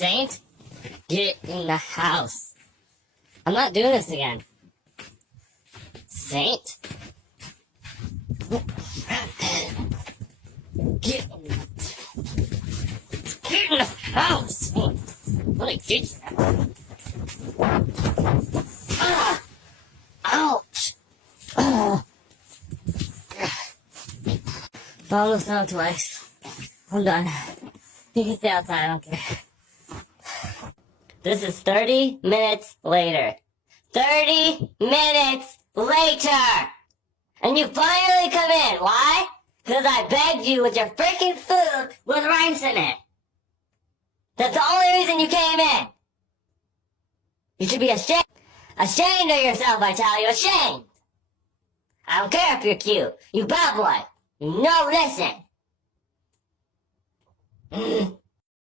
Saint, get in the house. I'm not doing this again. Saint? Get in the house! Let me get you. Ah! Ouch! Almost done twice. I'm done. You can stay outside, I don't care. This is 30 minutes later. 30 minutes later! And you finally come in. Why? Because I begged you with your freaking food with rice in it. That's the only reason you came in. You should be ashamed. Ashamed of yourself, I tell you. Ashamed. I don't care if you're cute. You bad boy. You know, listen.